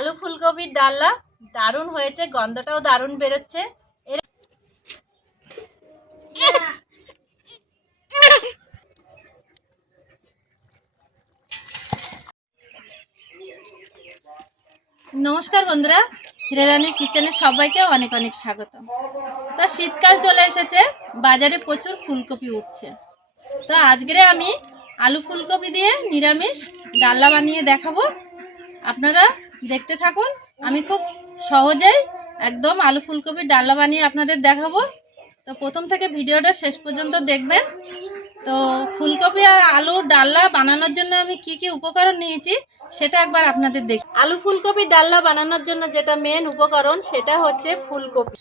আলু ফুলকপির ডালনা দারুণ হয়েছে, গন্ধটাও দারুণ বেরোচ্ছে। নমস্কার বন্ধুরা, হিরারানির কিচেনে সবাইকে অনেক অনেক স্বাগত। তা শীতকাল চলে এসেছে, বাজারে প্রচুর ফুলকপি উঠছে। তো আজকে আমি আলু ফুলকপি দিয়ে নিরামিষ ডালনা বানিয়ে দেখাবো। আপনারা দেখতে থাকুন। আমি খুব সহজেই একদম আলু ফুলকপির ডালনা বানিয়ে আপনাদের দেখাবো। তো প্রথম থেকে ভিডিওটা শেষ পর্যন্ত দেখবেন। তো ফুলকপি আর আলুর ডালনা বানানোর জন্য আমি কি কি উপকরণ নিয়েছি সেটা একবার আপনাদের দেখি। আলু ফুলকপির ডালনা বানানোর জন্য যেটা মেন উপকরণ সেটা হচ্ছে ফুলকপি।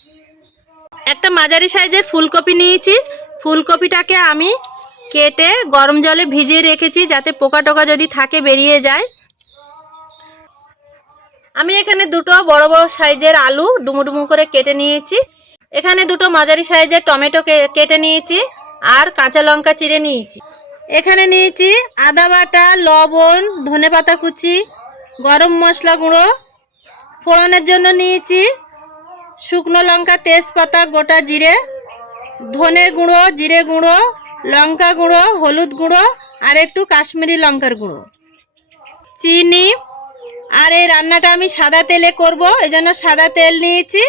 একটা মাঝারি সাইজের ফুলকপি নিয়েছি। ফুলকপিটাকে আমি কেটে গরম জলে ভিজিয়ে রেখেছি যাতে পোকা টোকা যদি থাকে বেরিয়ে যায়। আমি এখানে দুটো বড় বড় সাইজের আলু ডুমো ডুমো করে কেটে নিয়েছি। এখানে দুটো মাঝারি সাইজের টমেটো কেটে নিয়েছি আর কাঁচা লঙ্কা চিড়ে নিয়েছি। এখানে নিয়েছি আদা বাটা, লবণ, ধনেপাতা কুচি, গরম মশলা গুঁড়ো। ফোড়নের জন্য নিয়েছি শুকনো লঙ্কা, তেজপাতা, গোটা জিরে, ধনে গুঁড়ো, জিরে গুঁড়ো, লঙ্কা গুঁড়ো, হলুদ গুঁড়ো আর একটু কাশ্মীরি লঙ্কার গুঁড়ো, চিনি। আর এই রান্নাটা আমি সাদা তেলে করব, এজন্য সাদা তেল নিয়েছি।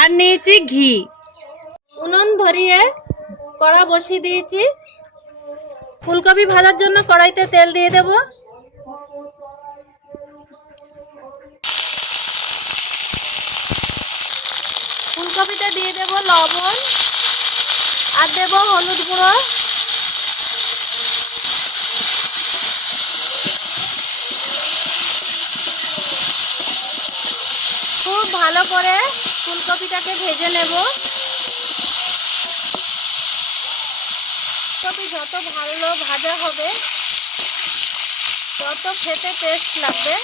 আর নিয়েছি ঘি। উনুন ধরিয়ে কড়া বসিয়ে দিয়েছি। ফুলকপি ভাজার জন্য কড়াইতে তেল দিয়ে দেব। ফুলকপিতে দিয়ে দেব লবণ আর দেব হলুদ গুঁড়ো। খুব ভালো করে ফুলকপিটাকে ভেজে নেব। ফুলকপি যত ভালো ভাজা হবে তত খেতে টেস্ট লাগবে।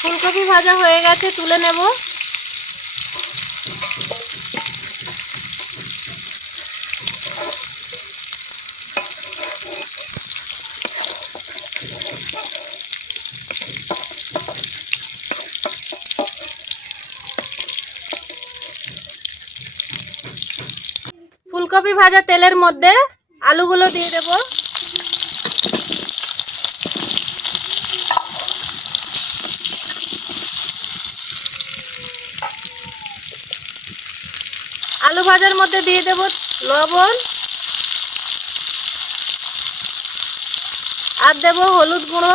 ফুলকপি ভাজা হয়ে গেছে, তুলে নেব। ফুলকপি ভাজা তেলের মধ্যে আলুগুলো দিয়ে দেব। আলু ভাজার মধ্যে দিয়ে দেব লবণ আর দেব হলুদ গুঁড়ো।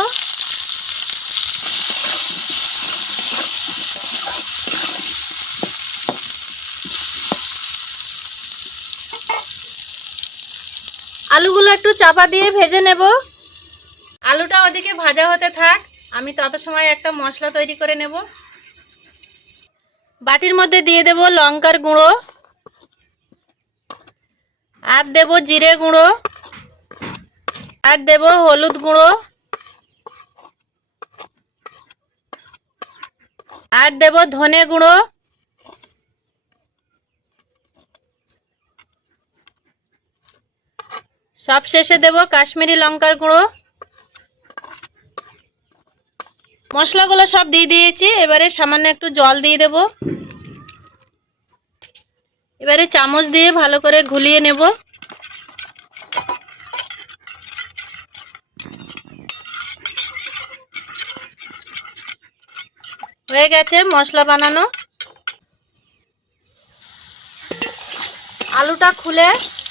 আলুগুলো একটু চাপা দিয়ে ভেজে নেব। আলুটা ওদিকে ভাজা হতে থাক, আমি তত সময় একটা মশলা তৈরি করে নেব। বাটির মধ্যে দিয়ে দেব লঙ্কার গুঁড়ো আর দেব জিরে গুঁড়ো আর দেব হলুদ গুঁড়ো আর দেব ধনে গুঁড়ো। সব শেষে দেব কাশ্মীরি লঙ্কার গুঁড়ো। মশলাগুলো সব দিয়ে দিয়েছি। এবারে সামান্য একটু জল দিয়ে দেব। এবারে চামচ দিয়ে ভালো করে ঘুলিয়ে নেব। হয়ে গেছে মশলা বানানো। আলুটা খুলে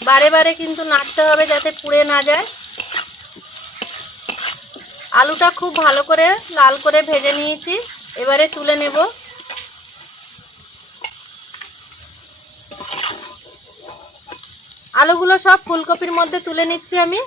বারে বারে কিন্তু নাড়তে হবে যাতে পুড়ে না যায়। আলুটা খুব ভালো করে লাল করে ভেজে নিয়েছি, এবারে তুলে নেব। আলুগুলো সব ফুলকপির মধ্যে তুলে নিচ্ছি আমি।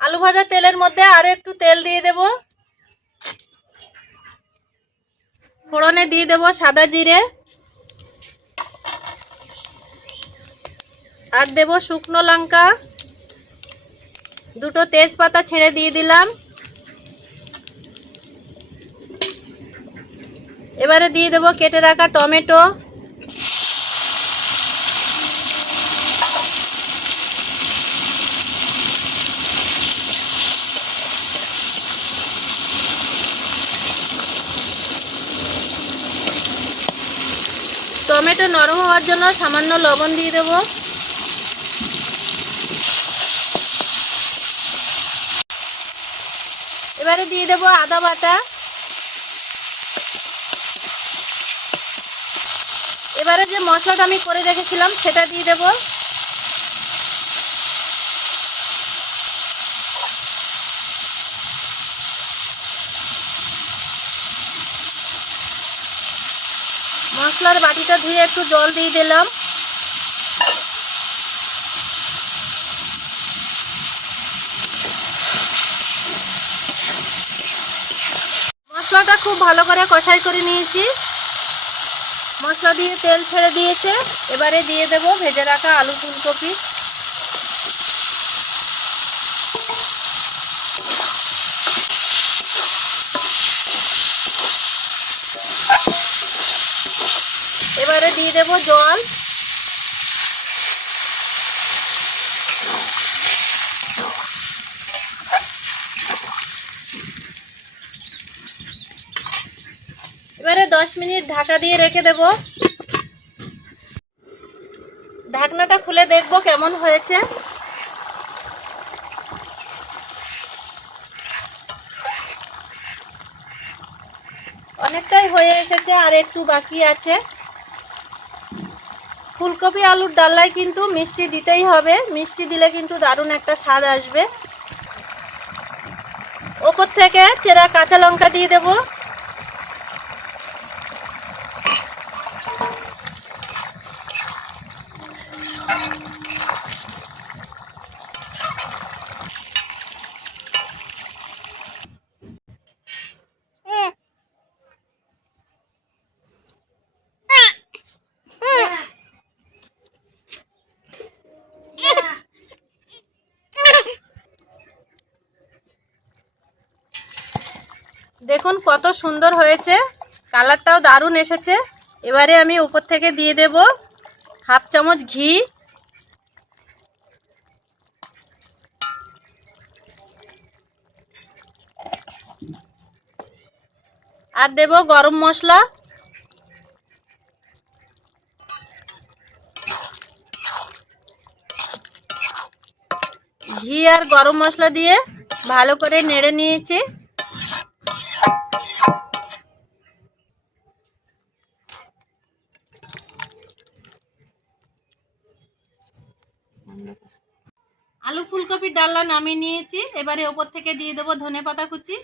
আলু ভাজা তেলের মধ্যে আরো একটু তেল দিয়ে দেব। ফোড়নে দিয়ে দেব সাদা জিরে আর দেব শুকনো লঙ্কা, দুটো তেজপাতা ছেড়ে দিয়ে দিলাম। এবারে দিয়ে দেবো কেটে রাখা টমেটো, টমেটো নরম হওয়ার জন্য সামান্য লবণ দিয়ে দেবো। এবারে দিয়ে দেবো আদা বাটা। এবারে যে মশলাটা আমি করে রেখেছিলাম সেটা দিয়ে দেবো। মশলার বাটিটা ধুয়ে একটু জল দিয়ে দিলাম। মশলাটা খুব ভালো করে কষাই করে নিয়েছি। মশলা দিয়ে তেল ছেড়ে দিয়েছে। এবারে দিয়ে দেবো ভেজে রাখা আলু ফুলকপি। এবারে দিয়ে দেবো জল। এবারে 10 মিনিট ঢাকা দিয়ে রেখে দেব। ঢাকনাটা খুলে দেখবো কেমন হয়েছে। অনেকটাই হয়ে এসেছে, আর একটু বাকি আছে। ফুলকপি আলুর ডালনায় কিন্তু মিষ্টি দিতেই হবে, মিষ্টি দিলে কিন্তু দারুণ একটা স্বাদ আসবে। ওপর থেকে চেরা কাঁচা লঙ্কা দিয়ে দেব। দেখুন কত সুন্দর হয়েছে, কালারটাও দারুণ এসেছে। এবারে আমি উপর থেকে দিয়ে দেব হাফ চামচ ঘি, আর দেব গরম মশলা। ঘি আর গরম মশলা দিয়ে ভালো করে নেড়ে নিয়েছি। আলু ফুলকপির ডালনা নামিয়ে নিয়েছি। এবারে ওপর থেকে দিয়ে দেবো ধনেপাতা কুচি।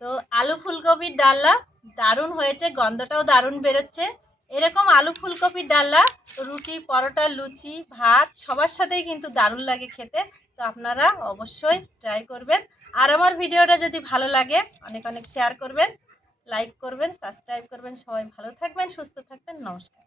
তো আলু ফুলকপির ডালনা দারুণ হয়েছে, গন্ধটাও দারুণ বেরোচ্ছে। এরকম আলু ফুলকপির ডালনা রুটি, পরোটা, লুচি, ভাত সবার সাথেই কিন্তু দারুণ লাগে খেতে। তো আপনারা অবশ্যই ট্রাই করবেন। আর আমার ভিডিওটা যদি ভালো লাগে অনেক অনেক শেয়ার করবেন, লাইক করবেন, সাবস্ক্রাইব করবেন। সবাই ভালো থাকবেন, সুস্থ থাকবেন। নমস্কার।